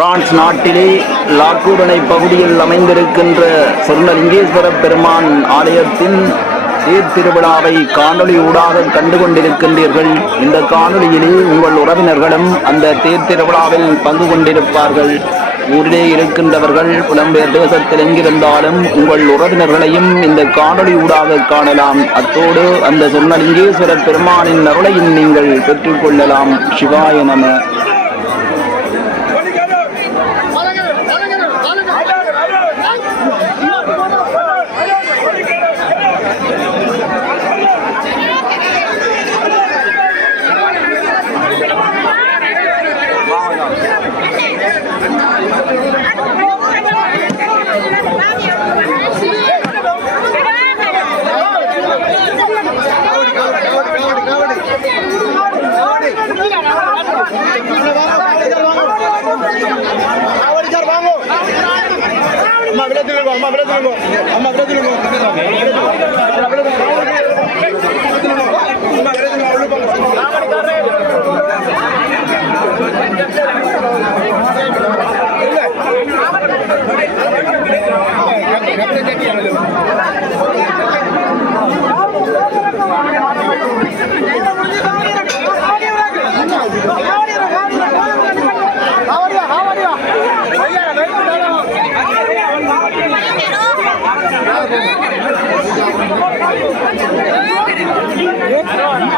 France நாட்டிலே லாக்கூடனை பகுதியில் அமைந்திருக்கின்ற சொர்ணலிங்கேஸ்வர பெருமான் ஆலயத்தின் தேர் திருவிழாவை காணொளி ஊடாக கண்டு கொண்டிருக்கின்றீர்கள் இந்த காணொளியிலே உங்கள் உறவினர்களும் அந்த தேர் திருவிழாவில் பங்கு கொண்டிருப்பார்கள். ஊரிலே இருக்கின்றவர்கள் புலம்பெயர் தேசத்தில் எங்கிருந்தாலும் உங்கள் உறவினர்களையும் இந்த காணொளி ஊடாக காணலாம். அத்தோடு அந்த சொர்ணலிங்கேஸ்வர பெருமானின் அருளையும் நீங்கள் பெற்றுக்கொள்ளலாம் சிவாய நம. அம்மா விட திருங்க அம்மா விட திருங்க அம்மா விட திருங்க Hello.